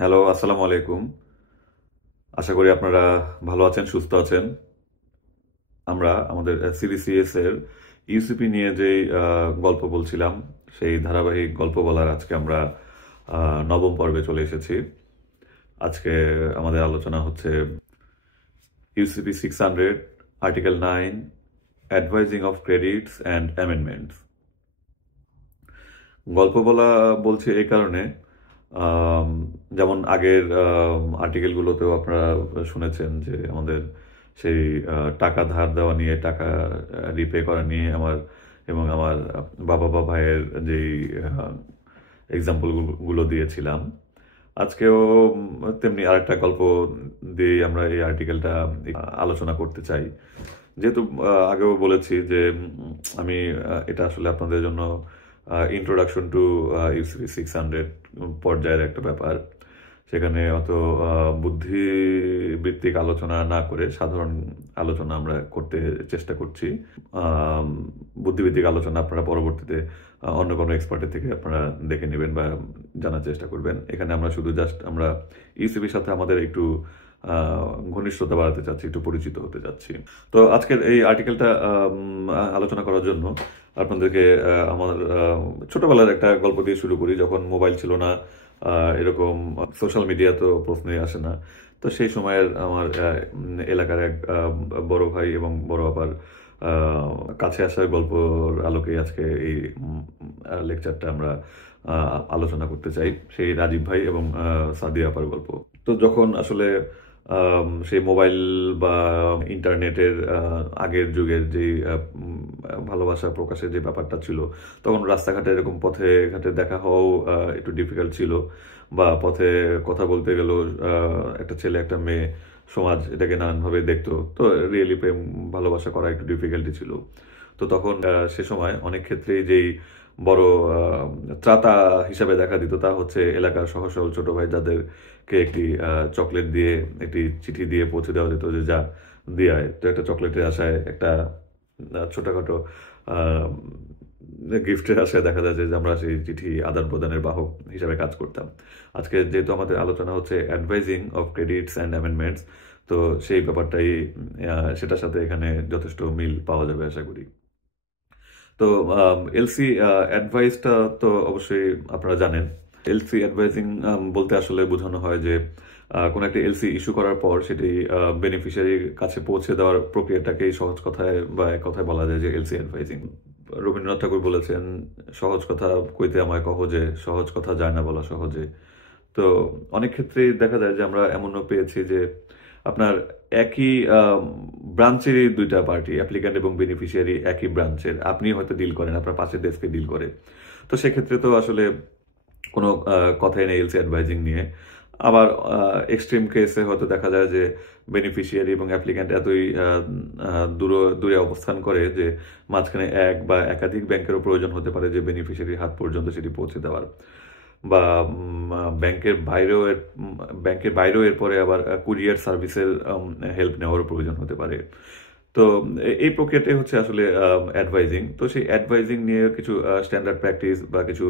Hello, আসসালামু আলাইকুম। আশা করি আপনারা ভালো আছেন, সুস্থ আছেন। আমরা আমাদের সিডিসিএস এর ইউসিপি নিয়ে যে গল্প বলছিলাম, সেই ধারাবাহিক গল্প বলার আজকে আমরা নবম পর্বে চলে এসেছি। আজকে আমাদের আলোচনা হচ্ছে UCP 600, article 9, advising of credits and amendments. গল্প বলা বলছি এই কারণে, আম, যেমন আগের আর্টিকেলগুলোতেও আপনারা শুনেছেন যে আমাদের সেই টাকা ধার দেওয়া নিয়ে, টাকা রিপে করা নিয়ে আমার এবং আমার বাবা বা ভাইয়ের যেই এক্সাম্পল গুলো দিয়েছিলাম। আজকেও তেমনি আরেকটা গল্প দিয়ে আমরা এই আর্টিকেলটা আলোচনা করতে চাই। যেহেতু আগেও বলেছি যে আমি এটা আসলে আপনাদের জন্য ইন্ট্রোডাকশন টু ইউসিপি 600 পর্যায়ের একটা ব্যাপার। সেখানে অত বুদ্ধিবৃত্তিক আলোচনা না করে সাধারণ আলোচনা আমরা করতে চেষ্টা করছি। আম, বুদ্ধিবৃত্তিক আলোচনা আপনারা পরবর্তীতে অন্য কোনো এক্সপার্টের থেকে আপনারা দেখে নেবেন বা জানার চেষ্টা করবেন। এখানে আমরা শুধু জাস্ট আমরা ইউসিপির সাথে আমাদের একটু ঘনিষ্ঠতা বাড়াতে চাচ্ছি, একটু পরিচিত হতে চাচ্ছি। তো আজকের এই আর্টিকেলটা আলোচনা করার জন্য আপনাদেরকে আমার ছোটবেলার একটা গল্প দিয়ে শুরু করি। যখন মোবাইল ছিল না, এরকম সোশ্যাল মিডিয়া তো প্রশ্নই আসে না। তো সেই সময়ের আমার এলাকার এক বড় ভাই এবং বড় আপার কাছে আসার গল্পর আলোকে আজকে এই লেকচারটা আমরা আলোচনা করতে চাই। সেই রাজীব ভাই এবং সাদিয়া আপার গল্প। তো যখন আসলে সেই মোবাইল বা ইন্টারনেটের আগের যুগের যে ভালোবাসা প্রকাশের যে ব্যাপারটা ছিল, তখন রাস্তাঘাটে এরকম পথে ঘাটে দেখা হওয়াও একটু ডিফিকাল্ট ছিল। বা পথে কথা বলতে গেলেও একটা ছেলে একটা মেয়ে, সমাজ এটাকে নানানভাবে দেখতো। তো রিয়েলি প্রেম ভালোবাসা করা একটু ডিফিকাল্টি ছিল। তো তখন সে সময় অনেক ক্ষেত্রেই যেই বড় ত্রাতা হিসাবে দেখা দিত তা হচ্ছে এলাকার সহজ সরল ছোট ভাই, যাদেরকে একটি চকলেট দিয়ে, একটি চিঠি দিয়ে পৌঁছে দেওয়া যেত যে যা দিয়ে আয়। তো একটা চকলেটের আশায়, একটা ছোটখাটো গিফটের আশায় দেখা যায় যে আমরা সেই চিঠি আদান প্রদানের বাহক হিসাবে কাজ করতাম। আজকে যেহেতু আমাদের আলোচনা হচ্ছে advising of credits and amendments, তো সেই ব্যাপারটাই সেটার সাথে এখানে যথেষ্ট মিল পাওয়া যাবে আশা করি। তো এলসি অ্যাডভাইসটা তো অবশ্যই আপনারা জানেন। এলসি অ্যাডভাইজিং বলতে আসলে বোঝানো হয় যে কোনো একটা এলসি ইস্যু করার পর সেটি বেনিফিশিয়ারির কাছে পৌঁছে দেওয়ার প্রক্রিয়াটাকেই সহজ কথায় বা এক কথায় বলা যায় যে এলসি অ্যাডভাইজিং। রবীন্দ্রনাথ ঠাকুর বলেছেন, সহজ কথা কইতে আমায় কহজে, সহজ কথা যায় না বলা সহজে। তো অনেক ক্ষেত্রেই দেখা যায় যে আমরা এমনও পেয়েছি যে আপনার একই ব্রাঞ্চেরই দুইটা পার্টি, অ্যাপ্লিক্যান্ট এবং বেনিফিশিয়ারি একই ব্রাঞ্চের, আপনি হয়তো ডিল করেন, আপনার পাশের ডেস্কে ডিল করে। তো সেক্ষেত্রে তো আসলে কোনো কথাই নেই এলসি অ্যাডভাইজিং নিয়ে। আবার এক্সট্রিম কেসে হয়তো দেখা যায় যে বেনিফিশিয়ারি এবং অ্যাপ্লিক্যান্ট এতই দূরে অবস্থান করে যে মাঝখানে এক বা একাধিক ব্যাংকেরও প্রয়োজন হতে পারে যে বেনিফিশিয়ারির হাত পর্যন্ত সেটি পৌঁছে দেওয়ার। বা ব্যাংকের বাইরেও এরপরে আবার কুরিয়ার সার্ভিসের হেল্প নেওয়ারও প্রয়োজন হতে পারে। তো এই প্রক্রিয়াটাই হচ্ছে আসলে অ্যাডভাইজিং। তো সেই অ্যাডভাইজিং নিয়ে কিছু স্ট্যান্ডার্ড প্র্যাকটিস বা কিছু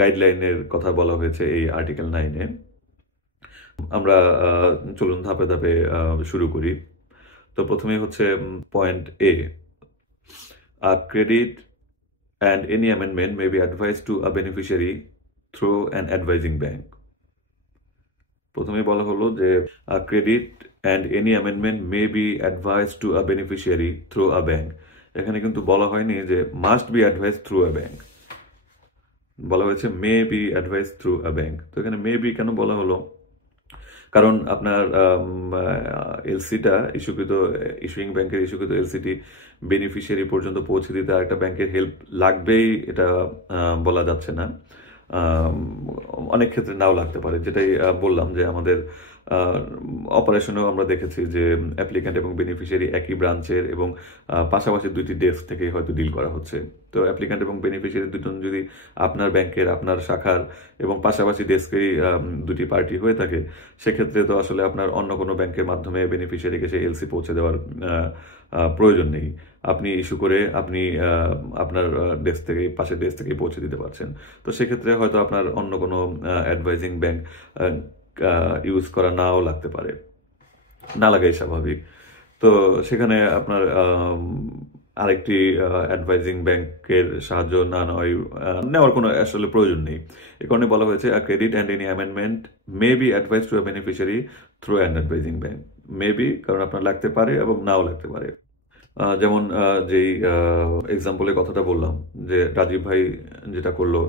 গাইডলাইনের কথা বলা হয়েছে এই আর্টিকেল 9-এ। আমরা চলুন ধাপে ধাপে শুরু করি। তো প্রথমেই হচ্ছে point A, credit and any amendment may be advised to a beneficiary through an advising bank. প্রথমে বলা হলো যে credit and any amendment may be advice to a beneficiary through a bank. এখানে কিন্তু বলা হয়নি যে must be advice through a bank, বলা হয়েছে may be advice through a bank. তো এখানে মে বি কেন বলা হলো? কারণ আপনার এলসিটা ইস্যুকৃত, ইস্যুইং ব্যাংকের ইস্যুকৃত এলসিটি বেনিফিশিয়ারি পর্যন্ত পৌঁছে দিতে একটা ব্যাংকের হেল্প লাগবেই, এটা বলা যাচ্ছে না। অনেক ক্ষেত্রে নাও লাগতে পারে, যেটাই বললাম যে আমাদের অপারেশনেও আমরা দেখেছি যে অ্যাপ্লিক্যান্ট এবং বেনিফিশিয়ারি একই ব্রাঞ্চের এবং পাশাপাশি দুইটি ডেস্ক থেকে হয়তো ডিল করা হচ্ছে। তো অ্যাপ্লিক্যান্ট এবং বেনিফিশিয়ারি দুজন যদি আপনার ব্যাংকের, আপনার শাখার এবং পাশাপাশি ডেস্কেরই দুটি পার্টি হয়ে থাকে, সেক্ষেত্রে তো আসলে আপনার অন্য কোনো ব্যাংকের মাধ্যমে বেনিফিশিয়ারিকে সেই এলসি পৌঁছে দেওয়ার প্রয়োজন নেই। আপনি ইস্যু করে আপনি আপনার ডেস্ক থেকে, পাশের ডেস্ক থেকেই পৌঁছে দিতে পারছেন। তো সেক্ষেত্রে হয়তো আপনার অন্য কোনো অ্যাডভাইজিং ব্যাংক ইউজ করা নাও লাগতে পারে, না লাগাই স্বাভাবিক। তো সেখানে আপনার আরেকটি অ্যাডভাইজিং ব্যাংকের সাহায্য নেওয়ার কোনো আসলে প্রয়োজন নেই। এ কারণে বলা হয়েছে credit and any amendment may be advice to a beneficiary through an advising bank. May be কারণ আপনার লাগতে পারে এবং নাও লাগতে পারে। যেমন যেই এক্সাম্পলের কথাটা বললাম, যে রাজীব ভাই যেটা করলো,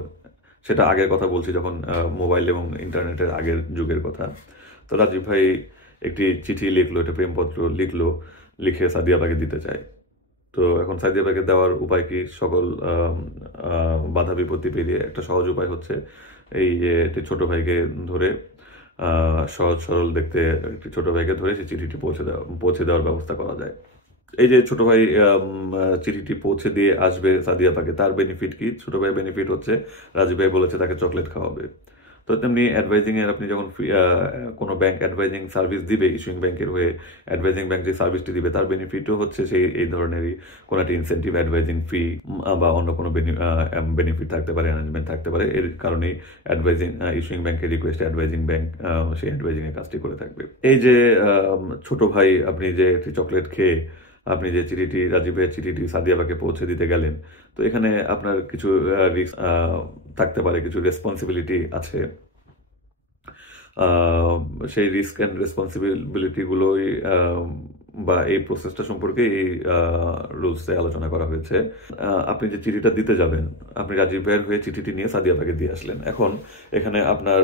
সেটা আগের কথা বলছি, যখন মোবাইল এবং ইন্টারনেটের আগের যুগের কথা। তো রাজীব ভাই একটি চিঠি লিখলো, একটা প্রেমপত্র লিখলো, লিখে সাদিয়াবাকে দিতে চায়। তো এখন সাদিয়াবাকে দেওয়ার উপায় কি? সকল বাধা বিপত্তি পেরিয়ে একটা সহজ উপায় হচ্ছে এই যে একটি ছোট ভাইকে ধরে, সহজ সরল দেখতে একটি ছোট ভাইকে ধরে সেই চিঠিটি পৌঁছে দেওয়ার ব্যবস্থা করা যায়। এই যে ছোট ভাই চিঠিটি পৌঁছে দিয়ে আসবে সাদিয়াবাকে, তার বেনিফিট কি? ছোট ভাই বেনিফিট হচ্ছে রাজীব ভাই বলেছে তাকে চকলেট খাওয়াবে। তো তেমনি অ্যাডভাইজিং এর আপনি যখন কোনো ব্যাংক অ্যাডভাইজিং সার্ভিস দিবে, ইস্যুইং ব্যাংকের হয়ে অ্যাডভাইজিং ব্যাংক যে সার্ভিসটি দিবে, তার বেনিফিটও হচ্ছে সেই এই ধরনেরই কোনো একটা ইনসেন্টিভ, অ্যাডভাইজিং ফি বা অন্য কোনো বেনিফিট থাকতে পারে, অ্যারেঞ্জমেন্ট থাকতে পারে। এর কারণেই অ্যাডভাইজিং ইস্যুইং ব্যাংকের রিকোয়েস্ট অ্যাডভাইজিং ব্যাংক সেই অ্যাডভাইজিং এর কাজটি করে থাকবে। এই যে ছোট ভাই, আপনি যে একটি চকলেট খেয়ে আপনি যে চিঠিটি, রাজীবের চিঠিটি সাদিয়াবাকে পৌঁছে দিতে গেলেন, তো এখানে আপনার কিছু রিস্ক থাকতে পারে, কিছু রেসপন্সিবিলিটি আছে। সেই রিস্ক অ্যান্ড রেসপন্সিবিলিটিগুলোই বা এই প্রসেসটা সম্পর্কে এই রুলসে আলোচনা করা হয়েছে। আপনি যে চিঠিটা দিতে যাবেন, আপনি রাজীব ভাইয়ের হয়ে চিঠিটি নিয়ে সাদিয়াবাকে দিয়ে আসলেন। এখন এখানে আপনার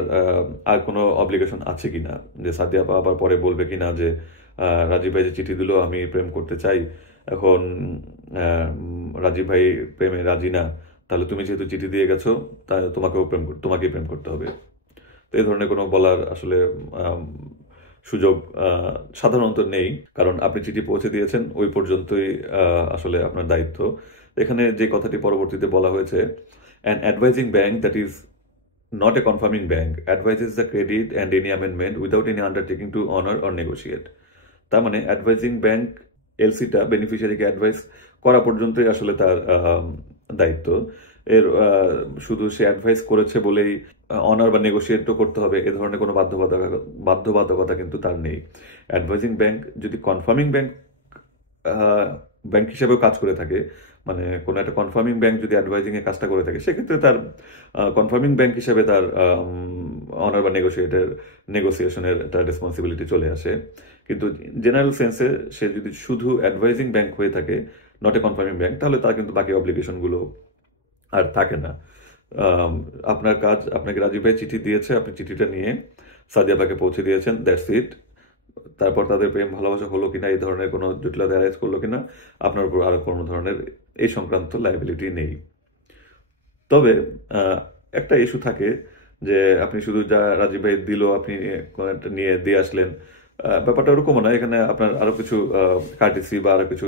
আর কোনো অব্লিগেশন আছে কিনা, যে সাদিয়াবা আবার পরে বলবে কিনা যে রাজীব ভাই যে চিঠি দিল, আমি প্রেম করতে চাই, এখন রাজীব ভাই প্রেমে রাজি না, তাহলে তুমি যেহেতু চিঠি দিয়ে গেছো, তাহলে তোমাকেই প্রেম করতে হবে। তো এই ধরনের কোনো বলার আসলে সুযোগ সাধারণত নেই, কারণ আপনি চিঠি পৌঁছে দিয়েছেন, ওই পর্যন্তই আসলে আপনার দায়িত্ব। এখানে যে কথাটি পরবর্তীতে বলা হয়েছে, an advising bank that is not a confirming bank advises the credit and any amendment without any undertaking to honor or negotiate. তার মানে অ্যাডভাইজিং ব্যাংক এলসিটা বেনিফিশিয়ারিকে অ্যাডভাইস করা পর্যন্তই আসলে তার দায়িত্ব। এর শুধু সে অ্যাডভাইস করেছে বলেই অনার বা নেগোশিয়েটও করতে হবে, এ ধরনের কোনো বাধ্যবাধকতা কিন্তু তার নেই। অ্যাডভাইজিং ব্যাংক যদি কনফার্মিং ব্যাংক হিসেবেও কাজ করে থাকে, মানে কোনো একটা কনফার্মিং ব্যাংক যদি অ্যাডভাইজিং এর কাজটা করে থাকে, সেক্ষেত্রে তার কনফার্মিং ব্যাংক হিসেবে তার অনার বা নেগোসিয়েশনের একটা রেসপন্সিবিলিটি চলে আসে। কিন্তু জেনারেল সেন্সে সে যদি শুধু অ্যাডভাইজিং ব্যাংক হয়ে থাকে, নট এ কনফার্মিং ব্যাংক, তাহলে তার কিন্তু বাকি অব্লিগেশনগুলো আর থাকে না। আপনার কাজ, আপনাকে রাজীব ভাই চিঠি দিয়েছে, আপনি চিঠিটা নিয়ে সাদিয়াবাকে পৌঁছে দিয়েছেন, দ্যাটস ইট। তারপর তাদের প্রেম ভালোবাসা হলো কিনা, এই ধরনের কোনো জটিলতা অ্যারাইজ করলো কিনা, আপনার উপর আর কোনো ধরনের এই সংক্রান্ত লাইবিলিটি নেই। তবে একটা ইস্যু থাকে যে আপনি শুধু যা রাজীব ভাই দিল, আপনি নিয়ে দিয়ে আসলেন, ব্যাপারটা ওরকমও না। এখানে আপনার আরো কিছু কার্টিসি বা আরো কিছু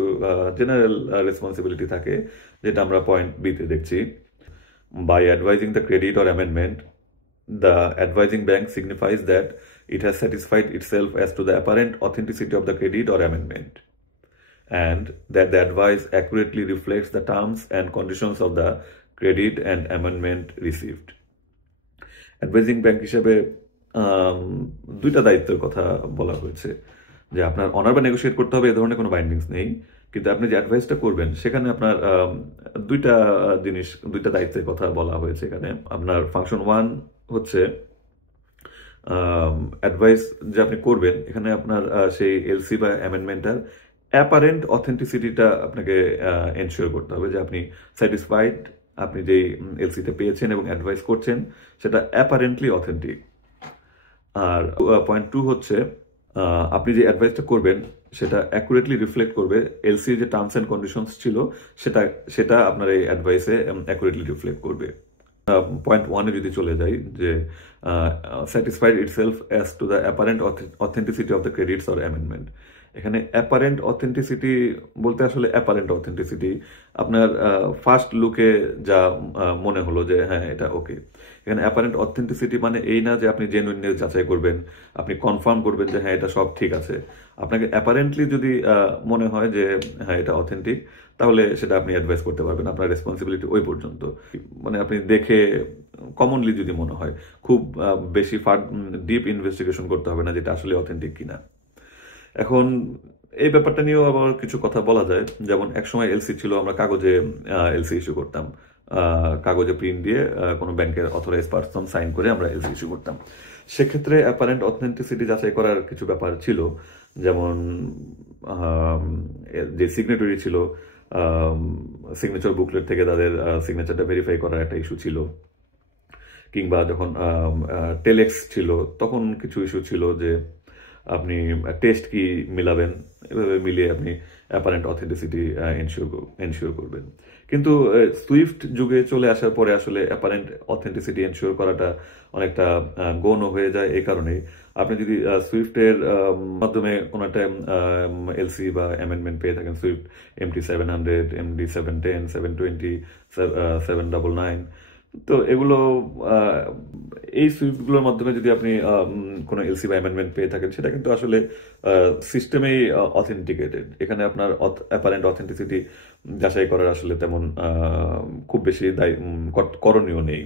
জেনারেল রেসপন্সিবিলিটি থাকে, যেটা আমরা পয়েন্ট বিতে দেখছি। By advising the credit or amendment, the advising bank signifies that it has satisfied itself as to the apparent authenticity of the credit or amendment, and that the advice accurately reflects the terms and conditions of the credit and amendment received. Advising bank হিসেবে দুইটা দায়িত্বের কথা বলা হয়েছে, যে আপনার honour বা negotiate করতে হবে, এ ধরনের কোনো বাইন্ডিংস নেই, কিন্তু আপনি যে অ্যাডভাইসটা করবেন সেখানে আপনার দুইটা দায়িত্বের কথা বলা হয়েছে এখানে। আপনার ফাংশন 1 হচ্ছে অ্যাডভাইস যে আপনি করবেন, এখানে আপনার সেই এলসি বা অ্যামেন্ডমেন্টটার অ্যাপারেন্ট অথেন্টিসিটিটা আপনাকে এনশিওর করতে হবে, যে আপনি স্যাটিসফাইড, আপনি যেই এলসিটা পেয়েছেন এবং অ্যাডভাইস করছেন সেটা অ্যাপারেন্টলি অথেন্টিক। আর পয়েন্ট 2 হচ্ছে আপনি যে অ্যাডভাইসটা করবেন সেটা অ্যাকুরেটলি রিফ্লেক্ট করবে এলসির যে টার্মস অ্যান্ড কন্ডিশনস ছিল, সেটা আপনার এই অ্যাডভাইসে অ্যাকুরেটলি রিফ্লেক্ট করবে। পয়েন্ট 1-এ যদি চলে যাই, যে satisfied itself as to the apparent authenticity of the credits or amendment, এখানে অ্যাপারেন্ট অথেন্টিসিটি বলতে আসলে অ্যাপারেন্ট অথেন্টিসিটি আপনার ফার্স্ট লুকে যা মনে হলো যে হ্যাঁ এটা ওকে। এখানে অ্যাপারেন্ট অথেন্টিসিটি মানে এই না যে আপনি জেনুইননেস যাচাই করবেন, আপনি কনফার্ম করবেন যে হ্যাঁ এটা সব ঠিক আছে। আপনাকে অ্যাপারেন্টলি যদি মনে হয় যে হ্যাঁ এটা অথেন্টিক, তাহলে সেটা আপনি অ্যাডভাইস করতে পারবেন। আপনার রেসপন্সিবিলিটি ওই পর্যন্ত। মানে আপনি দেখে কমনলি যদি মনে হয়, খুব বেশি ডিপ ইনভেস্টিগেশন করতে হবে না যেটা আসলে অথেন্টিক কিনা। এখন এই ব্যাপারটা নিয়েও আবার কিছু কথা বলা যায়। যেমন একসময় এলসি ছিল, আমরা কাগজে এলসি ইস্যু করতাম, কাগজে প্রিন্ট দিয়ে কোনো ব্যাংকের অথরাইজ পারসন সাইন করে আমরা এলসি ইস্যু করতাম। সেক্ষেত্রে অ্যাপারেন্ট অথেন্টিসিটি যাচাই করার কিছু ব্যাপার ছিল, যেমন যে সিগনেটরি ছিল, সিগনেচার বুকলেট থেকে তাদের সিগনেচারটা ভেরিফাই করার একটা ইস্যু ছিল। কিংবা যখন টেলেক্স ছিল তখন কিছু ইস্যু ছিল যে আপনি টেস্ট কি মিলাবেন, এভাবে মিলিয়ে আপনি অ্যাপারেন্ট অথেন্টিসিটি এনশিওর করবেন। কিন্তু সুইফট যুগে চলে আসার পরে আসলে অ্যাপারেন্ট অথেন্টিসিটি এনশিওর করাটা অনেকটা গৌণ হয়ে যায়। এই কারণেই আপনি যদি সুইফটের মাধ্যমে কোনো একটা এলসি বা অ্যামেন্ডমেন্ট পেয়ে থাকেন, সুইফট MT700, MD710, 720, 799, তো এগুলো এই সুইফটগুলোর মাধ্যমে যদি আপনি কোনো এলসি বা অ্যামেন্ডমেন্ট পেয়ে থাকেন, সেটা কিন্তু আসলে সিস্টেমেই অথেন্টিকেটেড। এখানে আপনার অ্যাপারেন্ট অথেন্টিসিটি যাচাই করার আসলে তেমন খুব বেশি করণীয় নেই।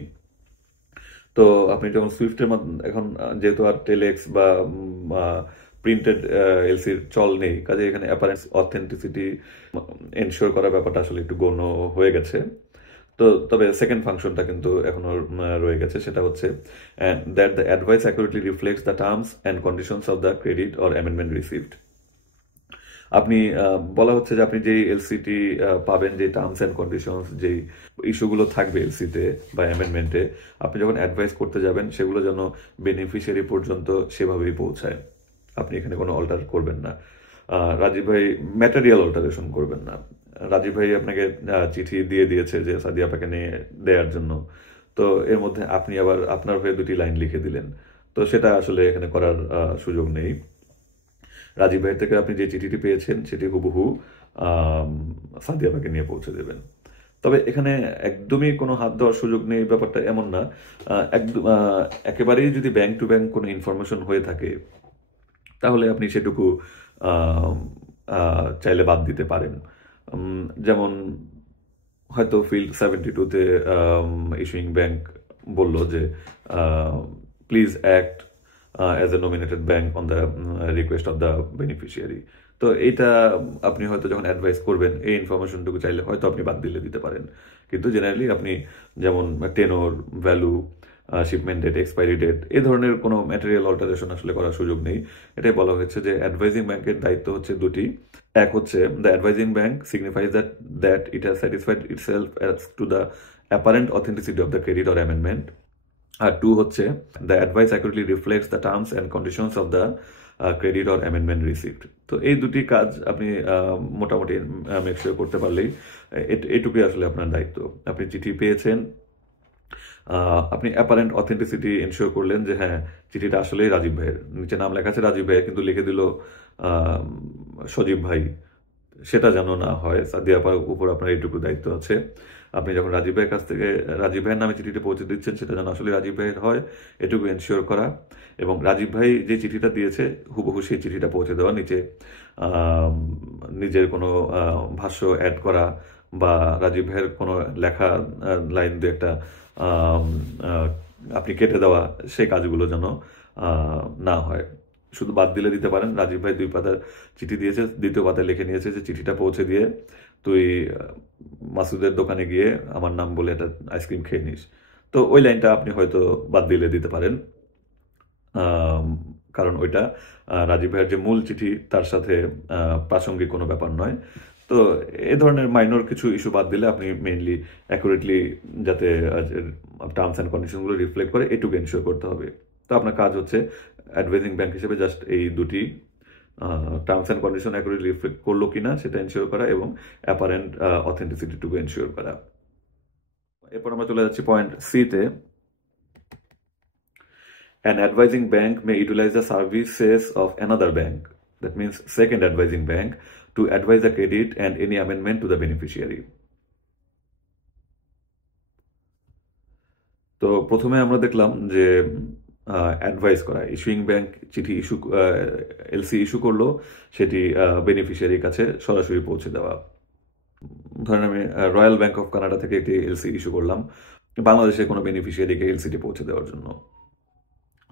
তো আপনি যখন সুইফটের এখন যেহেতু আর টেলেক্স বা প্রিন্টেড এলসির চল নেই, কাজে এখানে অ্যাপারেন্ট অথেন্টিসিটি এনশিওর করার ব্যাপারটা আসলে একটু গৌণ হয়ে গেছে। তো তবে সেকেন্ড ফাংশনটা কিন্তু এখনো রয়ে গেছে, সেটা হচ্ছে that the advice accurately reflects the terms and conditions of the credit or amendment received. আপনি বলা হচ্ছে যে আপনি যেই এলসিটি পাবেন, যে টার্মস অ্যান্ড কন্ডিশনস, যেই ইস্যুগুলো থাকবে এলসিতে বা অ্যামেন্ডমেন্টে, আপনি যখন অ্যাডভাইস করতে যাবেন সেগুলো যেন বেনিফিশিয়ারি পর্যন্ত সেভাবেই পৌঁছায়। আপনি এখানে কোনো অল্টার করবেন না। রাজীব ভাই ম্যাটেরিয়াল অল্টারেশন করবেন না। রাজীব ভাই আপনাকে চিঠি দিয়ে দিয়েছে যে সাদিয়া আপাকে নিয়ে দেওয়ার জন্য, তো এর মধ্যে আপনি আবার আপনার হয়ে দুটি লাইন লিখে দিলেন, তো সেটা আসলে এখানে করার সুযোগ নেই। রাজীব ভাইয়ের থেকে আপনি যে চিঠিটি পেয়েছেন সেটি হুবহু সাদিয়া আপাকে নিয়ে পৌঁছে দেবেন। তবে এখানে একদমই কোনো হাত দেওয়ার সুযোগ নেই, ব্যাপারটা এমন না। একদম একেবারেই যদি ব্যাংক টু ব্যাংক কোনো ইনফরমেশন হয়ে থাকে, তাহলে আপনি সেটুকু চাইলে বাদ দিতে পারেন। যেমন হয়তো ফিল্ড 72-তে ইস্যুইং ব্যাংক বলল যে please act as a nominated bank on the request of the beneficiary. তো এইটা আপনি হয়তো যখন অ্যাডভাইস করবেন, এই ইনফরমেশনটুকু চাইলে হয়তো আপনি বাদ দিতে পারেন। কিন্তু জেনারেলি আপনি যেমন tenor, value, shipment date, expiry date, এই ধরনের কোনো ম্যাটেরিয়াল অল্টারেশন আসলে করার সুযোগ নেই। এটাই বলা হয়েছে যে অ্যাডভাইজিং ব্যাংকের দায়িত্ব হচ্ছে দুটি। এক হচ্ছে the advising bank signifies that it has satisfied itself as to the apparent authenticity of the credit or amendment. আর টু হচ্ছে the advice accurately reflects the terms and conditions of the credit or amendment received. তো এই দুটি কাজ আপনি মোটামুটি make sure করতে পারলেই এটুকুই আসলে আপনার দায়িত্ব। আপনি চিঠি পেয়েছেন, আপনি অ্যাপারেন্ট অথেন্টিসিটি এনশিওর করলেন যে হ্যাঁ চিঠিটা আসলেই রাজীব ভাইয়ের, নিচে নাম লেখা আছে রাজীব ভাইয়ের কিন্তু লিখে দিল সজীব ভাই, সেটা যেন না হয়। সাদিয়া আপার উপর আপনার এইটুকু দায়িত্ব আছে। আপনি যখন রাজীব ভাইয়ের কাছ থেকে রাজীব ভাইয়ের নামে চিঠিটা পৌঁছে দিচ্ছেন, সেটা যেন আসলে রাজীব ভাইয়ের হয়, এটুকু এনশিওর করা। এবং রাজীব ভাই যে চিঠিটা দিয়েছে হুবহু সেই চিঠিটা পৌঁছে দেওয়া, নিচে নিজের কোনো ভাষ্য অ্যাড করা বা রাজীব ভাইয়ের কোনো লেখা লাইন দিয়ে একটা আপনি কেটে দেওয়া, সেই কাজগুলো যেন না হয়। শুধু বাদ দিতে পারেন রাজীব ভাই 2 পাতার চিঠি দিয়েছে, 2য় পাতায় লিখে নিয়েছে যে চিঠিটা পৌঁছে দিয়ে তুই মাসুদের দোকানে গিয়ে আমার নাম বলে একটা আইসক্রিম খেয়ে নিস। তো ওই লাইনটা আপনি হয়তো বাদ দিতে পারেন, কারণ ওইটা রাজীব ভাইয়ের যে মূল চিঠি তার সাথে প্রাসঙ্গিক কোনো ব্যাপার নয়। তো এই ধরনের মাইনর কিছু ইস্যু বাদ দিলে আপনি মেইনলি অ্যাকুরেটলি যাতে টার্মস অ্যান্ড কন্ডিশনগুলো রিফ্লেক্ট করে এটুকু এনশিওর করতে হবে। তো আপনার কাজ হচ্ছে অ্যাডভাইজিং ব্যাংক হিসেবে জাস্ট এই দুটি terms and condition accurately reflect করলো কিনা সেটা এনশিওর করা এবং অ্যাপারেন্ট অথেন্টিসিটিটুকু এনশিওর করা। এরপর আমরা চলে যাচ্ছি পয়েন্ট সিতে। An advising bank may utilize the services of another bank that means second advising bank, to advise the credit and any amendment to the beneficiary. তো প্রথমে আমরা দেখলাম যে অ্যাডভাইস করা, ইস্যুইং ব্যাংক চিঠি এলসি ইস্যু করলো, সেটি বেনিফিশিয়ারির কাছে সরাসরি পৌঁছে দেওয়া। ধরেন আমি রয়্যাল ব্যাংক অফ কানাডা থেকে একটি এলসি ইস্যু করলাম বাংলাদেশের কোনো বেনিফিশিয়ারিকে এলসিটি পৌঁছে দেওয়ার জন্য।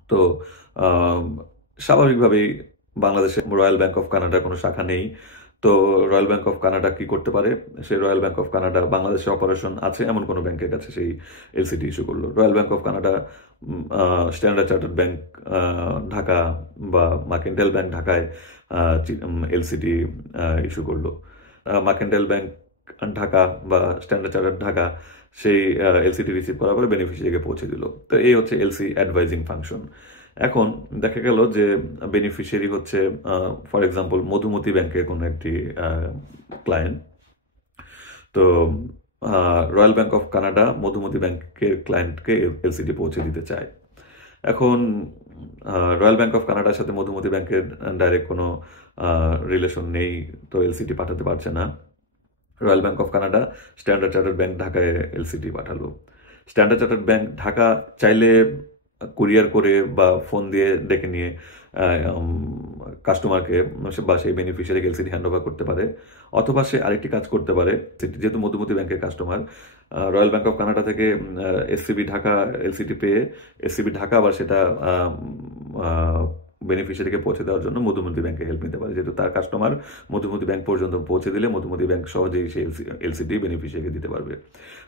তো স্বাভাবিকভাবেই বাংলাদেশে রয়্যাল ব্যাংক অফ কানাডার কোনো শাখা নেই। তো রয়্যাল ব্যাংক অফ কানাডা কি করতে পারে, সেই রয়্যাল ব্যাংক অফ কানাডা বাংলাদেশে অপারেশন আছে এমন কোনো ব্যাংকের কাছে সেই এলসিটি ইস্যু করলো। Royal bank of Canada standard chartered bank Dhaka বা মার্কেন্টাইল ব্যাংক ঢাকায় এলসিটি ইস্যু করলো। মার্কেন্টাইল ব্যাংক ঢাকা বা স্ট্যান্ডার্ড চার্টার্ড ঢাকা সেই এলসিটি রিসিভ করার পরে বেনিফিশিয়ারিকে পৌঁছে দিল। তো এই হচ্ছে এলসি অ্যাডভাইজিং ফাংশন। এখন দেখা গেল যে বেনিফিশিয়ারি হচ্ছে ফর এক্সাম্পল মধুমতি ব্যাংকের কোনো একটি ক্লায়েন্ট। তো royal bank of Canada Madhumati ব্যাংকের ক্লায়েন্টকে এলসিটি পৌঁছে দিতে চায়। এখন রয়্যাল ব্যাংক অফ কানাডার সাথে মধুমতি ব্যাংকের ডাইরেক্ট কোনো রিলেশন নেই, তো এলসিটি পাঠাতে পারছে না। Royal bank of Canada standard chartered bank ঢাকায় এলসিটি পাঠালো। স্ট্যান্ডার্ড চার্টার্ড ব্যাংক ঢাকা চাইলে কুরিয়ার করে বা ফোন দিয়ে ডেকে নিয়ে কাস্টমারকে বা সেই বেনিফিশিয়ারিকে এলসিটি হ্যান্ড ওভার করতে পারে, অথবা সে আরেকটি কাজ করতে পারে, যেহেতু মধুমতি ব্যাংকের customer, royal bank of Canada থেকে এসসিবি ঢাকা এলসিটি পেয়ে এসসিবি ঢাকা আবার সেটা বেনিফিশিয়ারিকে পৌঁছে দেওয়ার জন্য মধুমতি ব্যাংকে হেল্প নিতে পারে। যেহেতু তার কাস্টমার মধুমতি ব্যাংক পর্যন্ত পৌঁছে দিলে মধুমতি ব্যাংক সহজেই সেই এলসিটি বেনিফিশিয়ারিকে দিতে পারবে।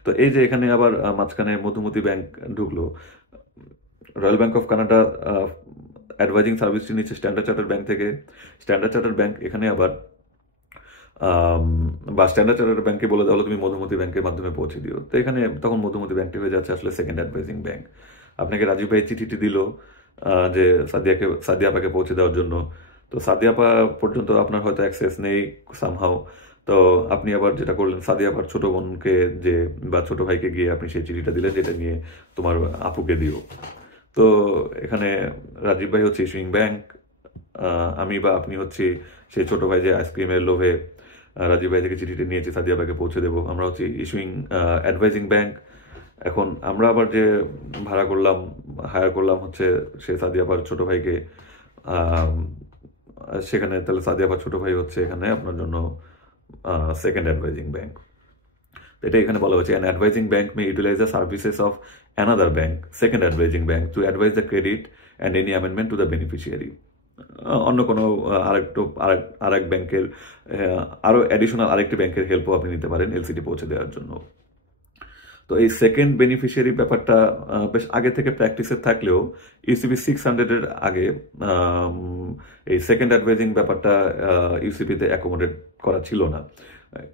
তো এই যে এখানে আবার মাঝখানে মধুমতি ব্যাংক ঢুকলো, royal bank of Canada advising সার্ভিসটি নিচ্ছে স্ট্যান্ডার্ড চার্টার্ড ব্যাংক থেকে। স্ট্যান্ডার্ড চার্টার্ড ব্যাংক এখানে আবার বা স্ট্যান্ডার্ড চার্টার্ড ব্যাংকে বলে দেওয়া হলো তুমি মধুমতি ব্যাংকের মাধ্যমে পৌঁছে দিও। তো এখানে তখন মধুমতি ব্যাংকটি হয়ে যাচ্ছে আসলে সেকেন্ড অ্যাডভাইজিং ব্যাংক। আপনাকে রাজীব ভাই চিঠিটি দিল যে সাদিয়া আপাকে পৌঁছে দেওয়ার জন্য। তো সাদিয়া আপা পর্যন্ত আপনার হয়তো অ্যাক্সেস নেই সামহাও। তো আপনি আবার যেটা করলেন, সাদিয়া আপার ছোট বোনকে যে বা ছোট ভাইকে গিয়ে আপনি সেই চিঠিটা দিলেন, যেটা নিয়ে তোমার আপুকে দিও। তো এখানে রাজীব ভাই হচ্ছে ইস্যুইং ব্যাংক, আমি বা আপনি হচ্ছি সেই ছোট ভাই যে আইসক্রিমের লোভে রাজীব ভাই থেকে চিঠিটি নিয়েছি সাদিয়া ভাইকে পৌঁছে দেবো, আমরা হচ্ছি ইস্যুইং অ্যাডভাইজিং ব্যাংক। এখন আমরা আবার যে ভাড়া করলাম হায়ার করলাম হচ্ছে সে সাদিয়া আপার ছোট ভাইকে, সেখানে তাহলে সাদিয়া আপার ছোট ভাই হচ্ছে এখানে আপনার জন্য সেকেন্ড অ্যাডভাইজিং ব্যাংক। এটা এখানে বলা হয়েছে an advising bank may utilize the services of another bank, second advising bank, to advise the credit and any amendment to the beneficiary. অন্য কোনো আরেক ব্যাংকের আরো অ্যাডিশনাল আরেকটি ব্যাংকের হেল্পও আপনি নিতে পারেন এলসিটি পৌঁছে দেওয়ার জন্য। তো এই সেকেন্ড বেনিফিশিয়ারি ব্যাপারটা বেশ আগে থেকে প্র্যাকটিসে থাকলেও ইউসিপি 600-এর আগে এই সেকেন্ড অ্যাডভাইজিং ব্যাপারটা ইউসিপিতে অ্যাকোমোডেট করা ছিল না।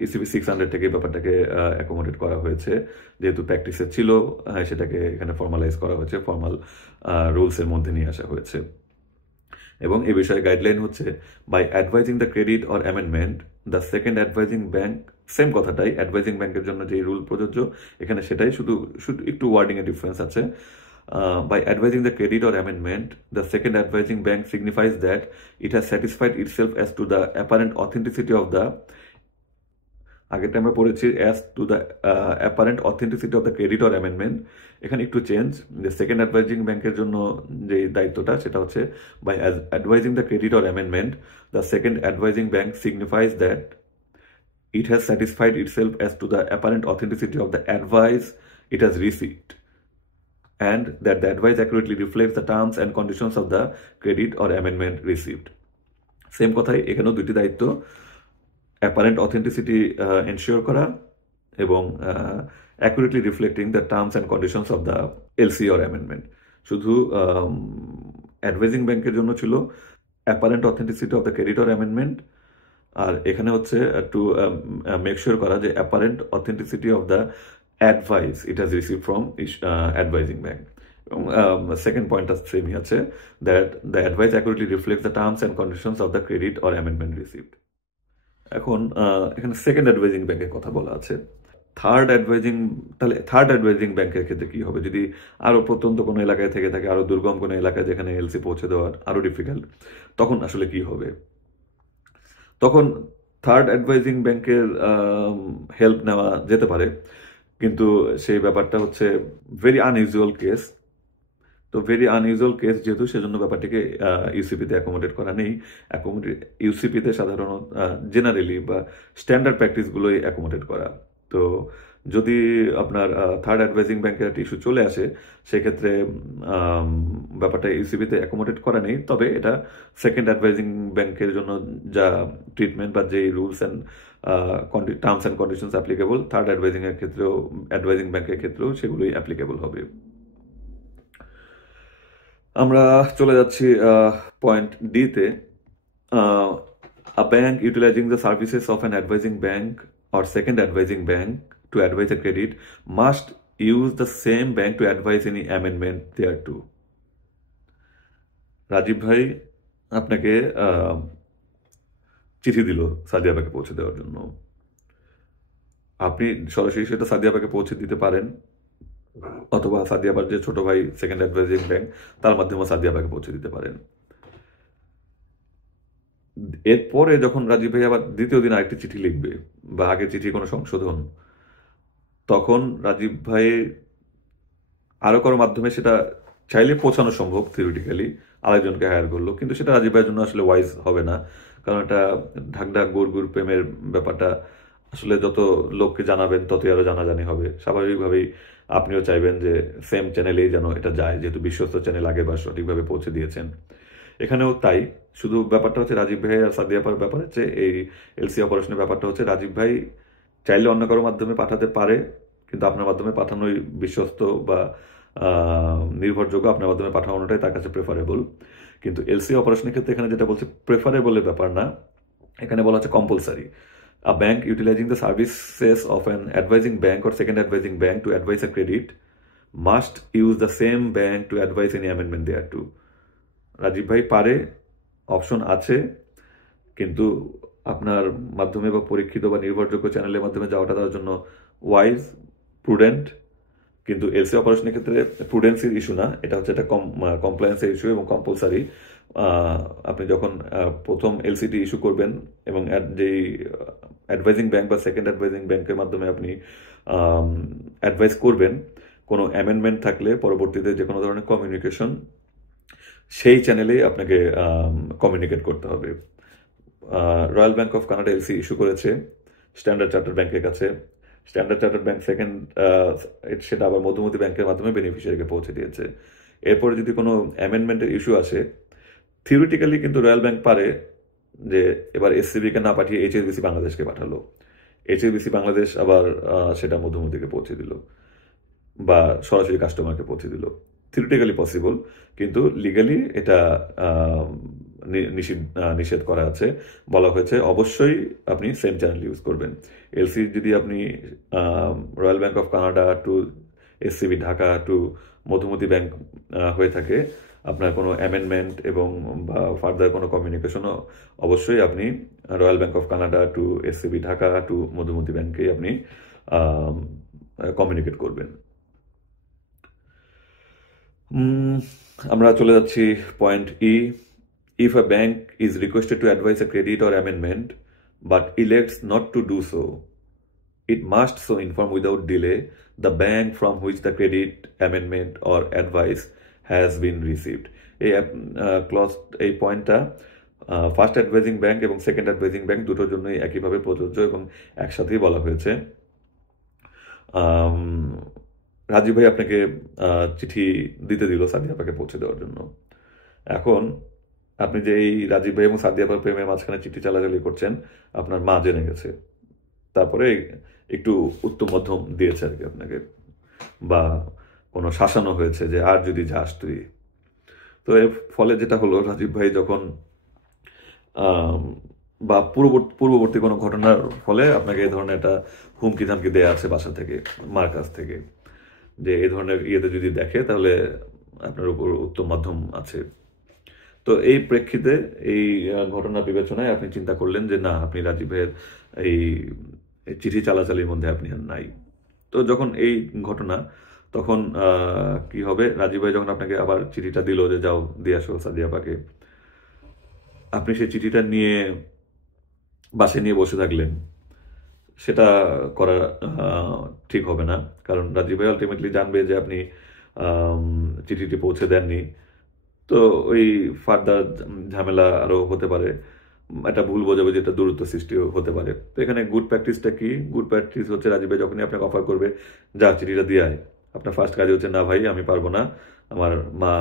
ইউসিপি 600 থেকে ব্যাপারটাকে অ্যাকোমোডেট করা হয়েছে, যেহেতু প্র্যাকটিসে ছিল সেটাকে এখানে ফর্মালাইজ করা হয়েছে, ফর্মাল রুলসের মধ্যে নিয়ে আসা হয়েছে। এবং এ বিষয়ে গাইডলাইন হচ্ছে by advising the credit or amendment the second advising bank, same কথাটাই অ্যাডভাইজিং ব্যাংকের জন্য যে রুল প্রযোজ্য এখানে সেটাই, শুধু একটু ওয়ার্ডিংয়ে ডিফারেন্স আছে। By advising the credit or amendment, the second advising bank signifies that it has satisfied itself as to the apparent authenticity of the, আগেরটা আমরা পড়েছি as to the apparent authenticity of the credit or amendment, এখানে একটু change, যে second advising ব্যাংকের জন্য যে দায়িত্বটা সেটা হচ্ছে by advising the credit or amendment, the second advising bank signifies that it has satisfied itself as to the apparent authenticity of the advice it has received, and that the advice accurately reflects the terms and conditions of the credit or amendment received. Same কথাই এখানেও দুটি দায়িত্ব, apparent authenticity ensure করা এবং accurately reflecting the terms and conditions of the LC or amendment. শুধু advising ব্যাংকের জন্য ছিল apparent authenticity of the credit or amendment, আর এখানে হচ্ছে টু মেক শিওর করা যে apparent authenticity of the advice it has receive from advising bank. এবং সেকেন্ড পয়েন্টটা সেমই আছে, that the advice accurately reflects the terms and conditions of the credit or amendment received. এখন এখানে সেকেন্ড অ্যাডভাইজিং ব্যাংকের কথা বলা আছে। থার্ড অ্যাডভাইজিং ব্যাংকের ক্ষেত্রে কি হবে, যদি আরো প্রত্যন্ত কোনো এলাকায় থেকে থাকে, আরো দুর্গম কোনো এলাকায় যেখানে এলসি পৌঁছে দেওয়ার আরো ডিফিকাল্ট, তখন আসলে কি হবে? তখন থার্ড অ্যাডভাইজিং ব্যাংকের হেল্প নেওয়া যেতে পারে, কিন্তু সেই ব্যাপারটা হচ্ছে ভেরি আনইউজুয়াল কেস। তো ভেরি আনইউজুয়াল কেস যেহেতু, সেজন্য ব্যাপারটিকে ইউসিপিতে অ্যাকোমোডেট করা নেই। ইউসিপিতে সাধারণত জেনারেলি বা স্ট্যান্ডার্ড প্র্যাকটিসগুলোই অ্যাকোমোডেট করা। তো যদি আপনার থার্ড অ্যাডভাইজিং ব্যাংকের একটা ইস্যু চলে আসে, সেক্ষেত্রে ব্যাপারটা ইউসিপিতে অ্যাকোমোডেট করা নেই, তবে এটা সেকেন্ড অ্যাডভাইজিং ব্যাংকের জন্য যা ট্রিটমেন্ট বা যেই rules and terms and conditions applicable, third অ্যাডভাইজিংয়ের ক্ষেত্রেও, অ্যাডভাইজিং ব্যাংকের ক্ষেত্রেও সেগুলোই অ্যাপ্লিকেবল হবে। আমরা চলে যাচ্ছি পয়েন্ট ডিতে। A bank utilizing the services of an advising bank or second advising bank to advise a credit must use the same bank to advise any amendment thereto. Rajib ভাই আপনাকে চিঠি দিল সাদিয়া আপাকে পৌঁছে দেওয়ার জন্য। আপনি সরাসরি সেটা সাদিয়া আপাকে পৌঁছে দিতে পারেন, অথবা সাদিয়া আপার যে ছোট ভাই সেকেন্ড অ্যাডভাইজিং ব্যাংক, তার মাধ্যমে সাদিয়া আপাকে পৌঁছে দিতে পারেন। এরপরে যখন রাজীব ভাই আবার দ্বিতীয় দিন আরেকটি চিঠি লিখবে বা আগের চিঠি কোনো সংশোধন, তখন রাজীব ভাই আরো কারো মাধ্যমে সেটা চাইলে পৌঁছানো সম্ভব থিওরিটিক্যালি, আরেকজনকে হায়ার করলো, কিন্তু সেটা রাজীব ভাইয়ের জন্য আসলে ওয়াইজ হবে না। কারণ এটা ঢাক ঢাক গুড় গুড় প্রেমের ব্যাপারটা আসলে যত লোককে জানাবেন ততই আরো জানাজানি হবে। স্বাভাবিকভাবেই আপনিও চাইবেন যে সেম চ্যানেলেই যেন এটা যায়, যেহেতু বিশ্বস্ত চ্যানেল আগে বা সঠিকভাবে পৌঁছে দিয়েছেন। এখানেও তাই, শুধু ব্যাপারটা হচ্ছে রাজীব ভাই আর সাদিয়া আপার ব্যাপার হচ্ছে, এই এলসি অপারেশনের ব্যাপারটা হচ্ছে রাজীব ভাই চাইলে অন্য কারো মাধ্যমে পাঠাতে পারে, কিন্তু আপনার মাধ্যমে পাঠানোই বিশ্বস্ত বা নির্ভরযোগ্য, আপনার মাধ্যমে পাঠানোটাই তার কাছে প্রেফারেবল। কিন্তু এলসি অপারেশনের ক্ষেত্রে এখানে যেটা বলছে প্রেফারেবলের ব্যাপার না, এখানে বলা হচ্ছে compulsory. A bank utilizing the services of an advising bank or second advising bank to advise a credit must use the same bank to advise any amendment thereto. Rajib ভাই পারে, অপশন আছে, কিন্তু আপনার মাধ্যমে বা পরীক্ষিত বা নির্ভরযোগ্য চ্যানেলের মাধ্যমে যাওয়াটা তার জন্য ওয়াইজ, প্রুডেন্ট। কিন্তু এলসি অপারেশনের ক্ষেত্রে প্রুডেন্সের ইস্যু না, এটা হচ্ছে একটা কমপ্লায়েন্সের ইস্যু এবং কম্পালসারি। আপনি যখন প্রথম এলসিটি ইস্যু করবেন এবং যেই অ্যাডভাইজিং ব্যাংক বা সেকেন্ড অ্যাডভাইজিং ব্যাংকের মাধ্যমে আপনি অ্যাডভাইস করবেন, কোনো অ্যামেন্ডমেন্ট থাকলে পরবর্তীতে যে কোনো ধরনের কমিউনিকেশন সেই চ্যানেলেই আপনাকে কমিউনিকেট করতে হবে। Royal bank of Canada LC issue করেছে স্ট্যান্ডার্ড চার্টার্ড ব্যাংকের কাছে। স্ট্যান্ডার্ড চার্টার্ড ব্যাংক সেকেন্ড সেটা আবার মধুমতি ব্যাংকের মাধ্যমে বেনিফিশিয়ারিকে পৌঁছে দিয়েছে। এরপরে যদি কোনো অ্যামেন্ডমেন্টের ইস্যু আসে, থিওরিটিক্যালি কিন্তু রয়্যাল ব্যাংক পারে যে এবার এসসিবিকে না পাঠিয়ে এইচএসবিসি বাংলাদেশকে পাঠালো, এইচএসবিসি বাংলাদেশ আবার সেটা মধুমতিকে পৌঁছে দিল বা সরাসরি কাস্টমারকে পৌঁছে দিল। থিওরিটিক্যালি পসিবল, কিন্তু লিগালি এটা নিষেধ করা আছে। বলা হয়েছে অবশ্যই আপনি সেম চ্যানেল ইউজ করবেন। এলসি যদি আপনি royal bank of Canada to SCB Dhaka to Madhumati bank হয়ে থাকে, আপনার কোনো অ্যামেন্ডমেন্ট এবং বা ফার্দার কোনো কমিউনিকেশনও অবশ্যই আপনি royal bank of Canada to SCB Dhaka to Madhumati ব্যাংকেই আপনি কমিউনিকেট করবেন। আমরা চলে যাচ্ছি point E. If a bank is requested to advise a credit or amendment but elects not to do so, it must so inform without delay the bank from which the credit, amendment or advice has been received. এই পয়েন্টটা first advising bank এবং second advising bank দুটোর জন্যই একইভাবে প্রযোজ্য এবং একসাথেই বলা হয়েছে। রাজীব ভাই আপনাকে চিঠি দিতে দিল সাদিয়া আপাকে পৌঁছে দেওয়ার জন্য। এখন আপনি যে এই রাজীব ভাই এবং সাদিয়া আপার প্রেমের মাঝখানে চিঠি চালাচালি করছেন, আপনার মা জেনে গেছে, তারপরে একটু উত্তম মধ্যম দিয়েছে আর কি আপনাকে, বা কোনো শাসানো হয়েছে যে আর যদি যাস তুই। তো এর ফলে যেটা হলো, রাজীব ভাই যখন বা পূর্ববর্তী কোনো ঘটনার ফলে আপনাকে এই ধরনের একটা হুমকি ধামকি দেয়া আছে বাসা থেকে, মার কাছ থেকে, যে এই ধরনের ইয়েতে যদি দেখে তাহলে আপনার উপর উত্তম মাধ্যম আছে। তো এই প্রেক্ষিতে এই ঘটনা বিবেচনায় আপনি চিন্তা করলেন যে না, আপনি রাজীব ভাইয়ের এই চিঠি চালাচালির মধ্যে আপনি আর নাই। তো যখন এই ঘটনা, তখন কি হবে, রাজীব ভাই যখন আপনাকে আবার চিঠিটা দিল যে যাও দিয়ে আসো সাদিয়া আপাকে, আপনি সেই চিঠিটা নিয়ে বাসায় নিয়ে বসে থাকলেন, সেটা করা ঠিক হবে না। কারণ রাজীব ভাই আলটিমেটলি জানবে যে আপনি আম, চিঠিটি পৌঁছে দেননি। তো ওই ফার্দার ঝামেলা আরো হতে পারে, একটা ভুল বোঝাবুঝি, একটা দূরত্ব সৃষ্টিও হতে পারে। তো এখানে গুড প্র্যাকটিসটা কি? গুড প্র্যাকটিস হচ্ছে রাজীব ভাই যখনই আপনাকে অফার করবে, যা চিঠিটা দিয়ে আয়, আপনার ফার্স্ট কাজ হচ্ছে না ভাই আমি পারবো না, আমার মা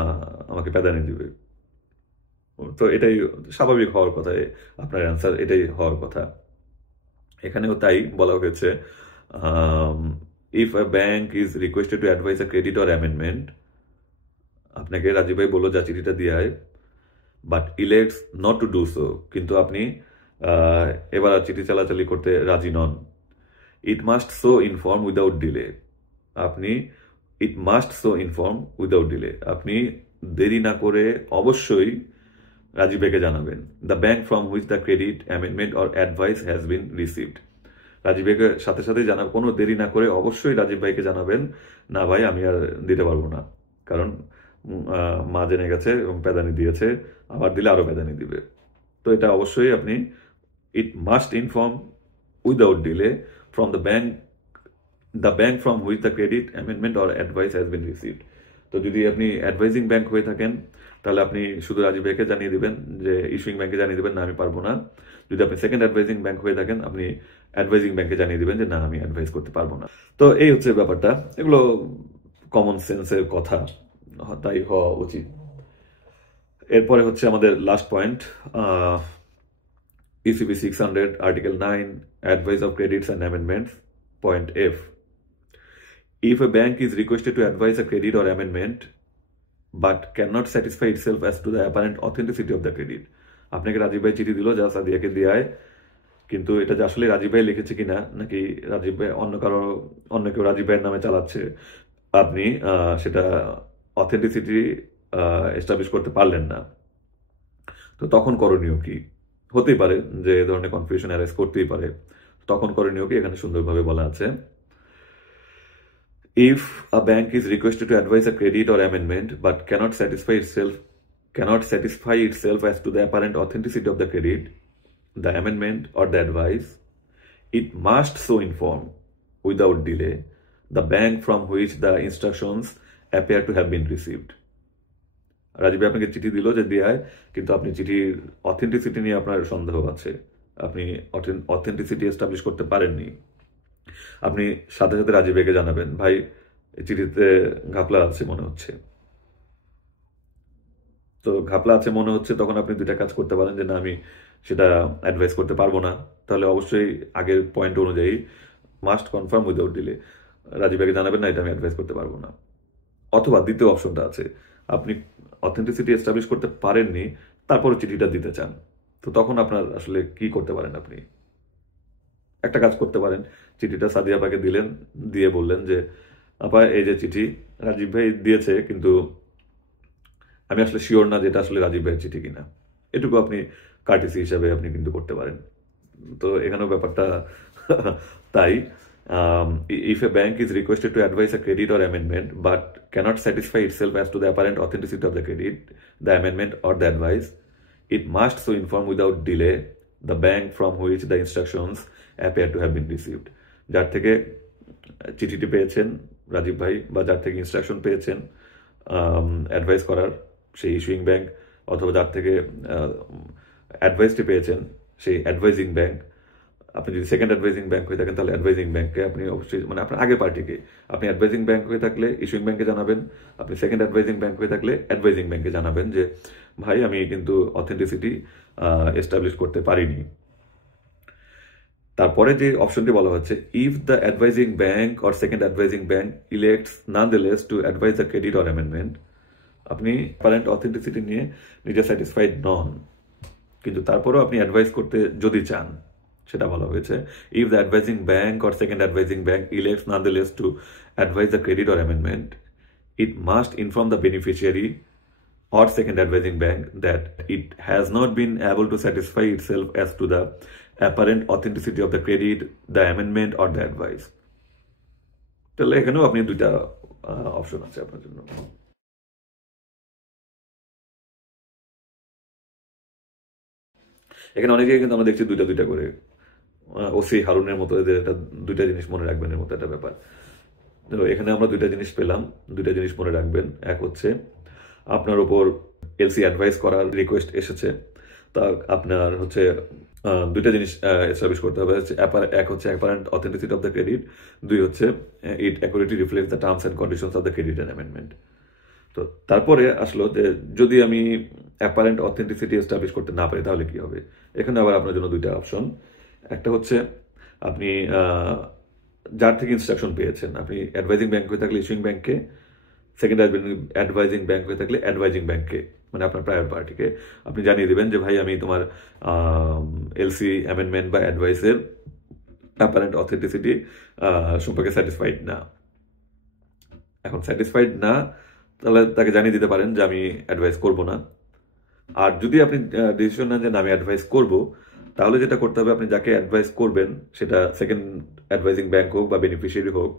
আমাকে প্যাদানি দিবে। তো এটাই স্বাভাবিক হওয়ার কথা, আপনার অ্যান্সার এটাই হওয়ার কথা। এখানেও তাই বলা হয়েছে, if a bank is requested to advise a credit or amendment, আপনাকে রাজীব ভাই বললো যা চিঠিটা দিয়ে আয়, but elects not to do so, কিন্তু আপনি আহ, এবার আর চিঠি চালাচালি করতে রাজি নন। It must so inform without delay, আপনি it must so inform without delay, আপনি দেরি না করে অবশ্যই রাজীব ভাইকে জানাবেন। The bank from which the credit amendment or advice has been received, Rajib ভাইকে সাথে সাথে জানাবেন, কোনো দেরি না করে অবশ্যই রাজীব ভাইকে জানাবেন, না ভাই আমি আর দিতে পারবো না, কারণ মা জেনে গেছে এবং প্যাদানি দিয়েছে, আবার দিলে আরো প্যাদানি দিবে। তো এটা অবশ্যই আপনি it must inform without delay from the bank from which the credit amendment or advice has been received. তো যদি আপনি অ্যাডভাইজিং ব্যাংক হয়ে থাকেন, তাহলে আপনি শুধু রাজীব ভাইকে জানিয়ে দিবেন, যে ইস্যুইং ব্যাংকে জানিয়ে দিবেন না আমি পারবো না। যদি আপনি সেকেন্ড অ্যাডভাইজিং ব্যাংক হয়ে থাকেন, আপনি অ্যাডভাইজিং ব্যাংকে জানিয়ে দিবেন যে না আমি অ্যাডভাইস করতে পারবো না। তো এই হচ্ছে ব্যাপারটা, এগুলো কমন সেন্সের কথা, তাই হওয়া উচিত। এরপরে হচ্ছে আমাদের last point, ECB 600 Article 9 Advice of Credits and Amendments, Point F. If a bank is requested to advise a credit or amendment but cannot satisfy itself as to the apparent authenticity of the credit, আপনাকে রাজীব ভাই চিঠি দিল যা সাদিয়াকে দেয়, কিন্তু এটা যে আসলে রাজীব ভাই লিখেছে কিনা নাকি রাজীব ভাই অন্য কেউ রাজীব ভাইয়ের নামে চালাচ্ছে, আপনি সেটা অথেন্টিসিটি এস্টাবলিশ করতে পারলেন না। তো তখন করণীয় কি? হতেই পারে যে এ ধরনের কনফিউশন অ্যারাইজ করতেই পারে। তখন করণীয় কি এখানে সুন্দরভাবে বলা আছে, if a bank is requested to advise a credit or amendment but cannot satisfy itself as to the apparent authenticity of the credit, the amendment or the advice, it must so inform without delay the bank from which the instructions appear to have been received. Rajib ভাই আপনাকে চিঠি দিল যে দেয়, কিন্তু আপনি চিঠির authenticity নিয়ে আপনার সন্দেহ আছে, আপনি অথেন্টিসিটি এস্টাবলিশ করতে পারেননি। আপনি সাথে সাথে রাজীব ভাইকে জানাবেন, ভাই চিঠিতে ঘাপলা আছে মনে হচ্ছে। তো ঘাপলা আছে মনে হচ্ছে, তখন আপনি দুইটা কাজ করতে পারেন, যে না আমি সেটা অ্যাডভাইস করতে পারবো না, তাহলে অবশ্যই আগের পয়েন্ট অনুযায়ী must confirm without delay Rajib ভাইকে জানাবেন, না এটা আমি অ্যাডভাইস করতে পারবো না। অথবা দ্বিতীয় অপশনটা আছে, আপনি অথেন্টিসিটি এস্টাবলিশ করতে পারেননি, তারপরে চিঠিটা দিতে চান, তো তখন আপনার আসলে কি করতে পারেন? আপনি একটা কাজ করতে পারেন, চিঠিটা সাদিয়া আপাকে দিলেন, দিয়ে বললেন যে আপা এই যে চিঠি রাজীব ভাই দিয়েছে, কিন্তু আমি আসলে শিওর না যে এটা আসলে রাজীব ভাইয়ের চিঠি কিনা। এটুকু আপনি কার্টিসি হিসাবে আপনি কিন্তু করতে পারেন। তো এখানেও ব্যাপারটা তাই, if a bank is requested to advise a credit or amendment but cannot satisfy itself as to the apparent authenticity of the credit, the amendment or the advice, it must so inform without delay the bank from which the instructions appear to have been received. যার থেকে চিঠিটি পেয়েছেন রাজীব ভাই, বা যার থেকে instruction পেয়েছেন advice করার সেই ইস্যুইং ব্যাংক, অথবা যার থেকে অ্যাডভাইসটি পেয়েছেন সেই অ্যাডভাইজিং ব্যাংক, আপনি যদি সেকেন্ড অ্যাডভাইজিং ব্যাংক হয়ে থাকেন তাহলে অ্যাডভাইজিং ব্যাংকে আপনি অবশ্যই, মানে আপনার আগের পার্টিকে, আপনি অ্যাডভাইজিং ব্যাংক হয়ে থাকলে ইস্যুইং ব্যাংকে জানাবেন, আপনি সেকেন্ড অ্যাডভাইজিং ব্যাংক হয়ে থাকলে অ্যাডভাইজিং ব্যাংকে জানাবেন যে ভাই আমি কিন্তু অথেন্টিসিটি এস্টাবলিশ করতে পারিনি। তারপরে যে অপশনটি বলা হচ্ছে, if the advising bank or second advising bank elects nonetheless to advise the credit or amendment, আপনি প্যারেন্ট অথেন্টিসিটি নিয়ে নিজে স্যাটিসফাইড নন, কিন্তু তারপরেও আপনি অ্যাডভাইস করতে যদি চান, সেটা বলা হয়েছে, if the advising bank or second advising bank elects nonetheless to advise the credit or amendment, it must inform the beneficiary or second advising bank that it has not been able to satisfy itself as to the apparent authenticity of the credit, the amendment or the advice. তাহলে এখানেও আপনি দুইটা option আছে আপনার জন্য। এখানে অনেকেই কিন্তু আমরা দেখছি দুইটা দুইটা করে, ওসি হারুনের মতো এদের একটা দুইটা জিনিস মনে রাখবেন এর মতো একটা ব্যাপার। তো এখানে আমরা দুইটা জিনিস পেলাম, দুইটা জিনিস মনে রাখবেন। এক হচ্ছে আপনার উপর এলসি অ্যাডভাইস করার রিকোয়েস্ট এসেছে, তা আপনার হচ্ছে দুইটা জিনিস এস্টাবলিশ করতে হবে। এক হচ্ছে apparent authenticity of the credit, দুই হচ্ছে it accurately reflects the terms and conditions of the credit and amendment. তো তারপরে আসলো যে যদি আমি অ্যাপারেন্ট অথেন্টিসিটি এস্টাবলিশ করতে না পারি তাহলে কি হবে। এখানে আবার আপনার জন্য দুইটা অপশন। একটা হচ্ছে আপনি যার থেকে ইনস্ট্রাকশন পেয়েছেন, আপনি অ্যাডভাইজিং ব্যাংক হয়ে থাকলে ইস্যুইং ব্যাংককে, সেকেন্ড অ্যাডভাইজিং ব্যাংক হয়ে থাকলে অ্যাডভাইজিং ব্যাংককে, মানে আপনার প্রায়র পার্টিকে আপনি জানিয়ে দেবেন যে ভাই আমি তোমার এলসি অ্যামেন্ডমেন্ট বা অ্যাডভাইসের অ্যাপারেন্ট অথেন্টিসিটি সম্পর্কে স্যাটিসফাইড না। এখন স্যাটিসফাইড না, তাহলে তাকে জানিয়ে দিতে পারেন যে আমি অ্যাডভাইস করব না। আর যদি আপনি ডিসিশন নেন যে আমি অ্যাডভাইস করব, তাহলে যেটা করতে হবে, আপনি যাকে অ্যাডভাইস করবেন, সেটা সেকেন্ড অ্যাডভাইজিং ব্যাংক হোক বা বেনিফিশিয়ারি হোক,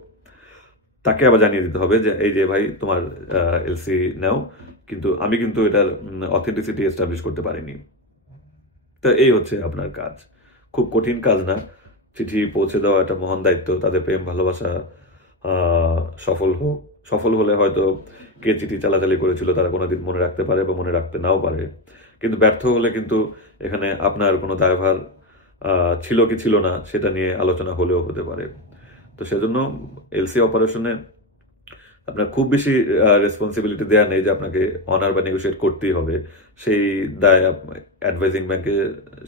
তাকে আবার জানিয়ে দিতে হবে যে এই যে ভাই তোমার এলসি নাও, কিন্তু আমি কিন্তু এটার অথেন্টিসিটি এস্টাবলিশ করতে পারিনি। তো এই হচ্ছে আপনার কাজ, খুব কঠিন কাজ না। চিঠি পৌঁছে দেওয়া একটা মহান দায়িত্ব, তাদের প্রেম ভালোবাসা সফল হলে হয়তো কে চিঠি চালাচালি করেছিল তারা কোনোদিন মনে রাখতে পারে বা মনে রাখতে নাও পারে, কিন্তু ব্যর্থ হলে কিন্তু এখানে আপনার কোনো দায়ভার ছিল কি ছিল না সেটা নিয়ে আলোচনা হলেও হতে পারে। তো সেজন্য এলসি অপারেশনে আপনার খুব বেশি রেসপন্সিবিলিটি দেওয়া নেই যে আপনাকে অনার বা নেগোশিয়েট করতেই হবে, সেই দায় অ্যাডভাইজিং ব্যাংকে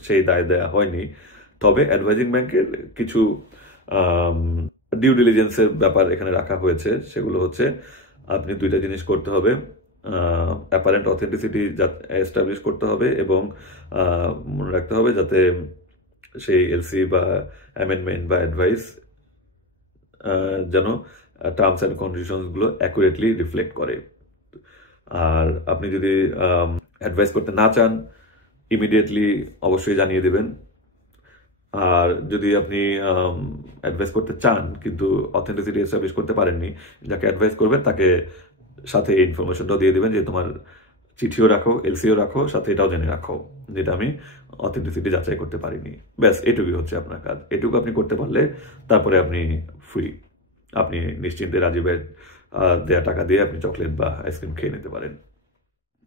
সেই দায় দেওয়া হয়নি। তবে অ্যাডভাইজিং ব্যাংকের কিছু ডিউ ডিলিজেন্সের ব্যাপার এখানে রাখা হয়েছে। সেগুলো হচ্ছে আপনি দুইটা জিনিস করতে হবে, অ্যাপারেন্ট অথেন্টিসিটি এস্টাবলিশ করতে হবে এবং মনে রাখতে হবে যাতে সেই এলসি বা অ্যামেন্ডমেন্ট বা অ্যাডভাইস যেন টার্মস অ্যান্ড কন্ডিশনসগুলো অ্যাকুরেটলি রিফ্লেক্ট করে। আর আপনি যদি অ্যাডভাইস করতে না চান, ইমিডিয়েটলি অবশ্যই জানিয়ে দেবেন। আর যদি আপনি অ্যাডভাইস করতে চান কিন্তু অথেন্টিসিটি এস্টাবলিশ করতে পারেননি, যাকে অ্যাডভাইস করবেন তাকে সাথে এই ইনফরমেশনটাও দিয়ে দেবেন যে তোমার চিঠিও রাখো, এলসিও রাখো, সাথে এটাও জেনে রাখো যেটা আমি অথেন্টিসিটি যাচাই করতে পারিনি। ব্যাস এটুকুই হচ্ছে আপনার কাজ। এটুকু আপনি করতে পারলে তারপরে আপনি ফ্রি, আপনি নিশ্চিন্তে রাজীবের দেয়া টাকা দিয়ে আপনি চকলেট বা আইসক্রিম খেয়ে নিতে পারেন।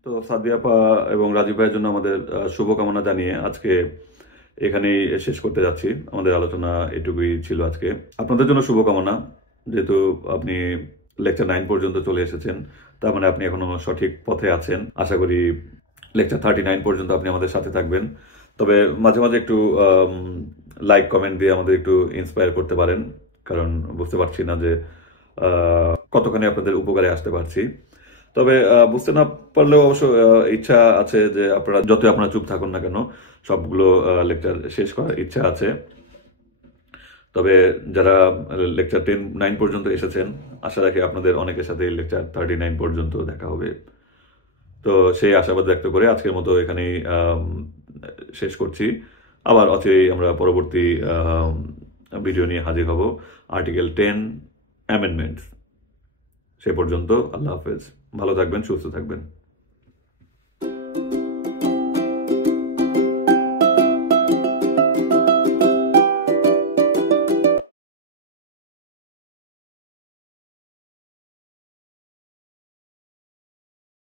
তো সাদিয়া আপা এবং রাজীব ভাইয়ের জন্য আমাদের শুভকামনা জানিয়ে আজকে এখানেই শেষ করতে যাচ্ছি। আমাদের আলোচনা এটুকুই ছিল আজকে। আপনাদের জন্য শুভকামনা, যেহেতু আপনি লেকচার 9 পর্যন্ত চলে এসেছেন, তার মানে আপনি এখনো সঠিক পথে আছেন। আশা করি লেকচার 39 পর্যন্ত আপনি আমাদের সাথে থাকবেন। তবে মাঝে মাঝে একটু লাইক কমেন্ট দিয়ে আমাদের একটু ইন্সপায়ার করতে পারেন, কারণ বুঝতে পারছি না যে কতখানি আপনাদের উপকারে আসতে পারছি। তবে বুঝতে না পারলেও অবশ্য ইচ্ছা আছে যে আপনারা চুপ থাকুন না কেন, সবগুলো লেকচার শেষ করার ইচ্ছা আছে। তবে যারা লেকচার 9 পর্যন্ত এসেছেন, আশা রাখি আপনাদের অনেকের সাথে লেকচার 39 পর্যন্ত দেখা হবে। তো সেই আশাবাদ ব্যক্ত করে আজকের মতো এখানেই শেষ করছি। আবার অচিরেই আমরা পরবর্তী ভিডিও নিয়ে হাজির হব, আর্টিকেল 10 অ্যামেন্ডমেন্টস। সে পর্যন্ত আল্লাহ হাফেজ, ভালো থাকবেন, সুস্থ থাকবেন।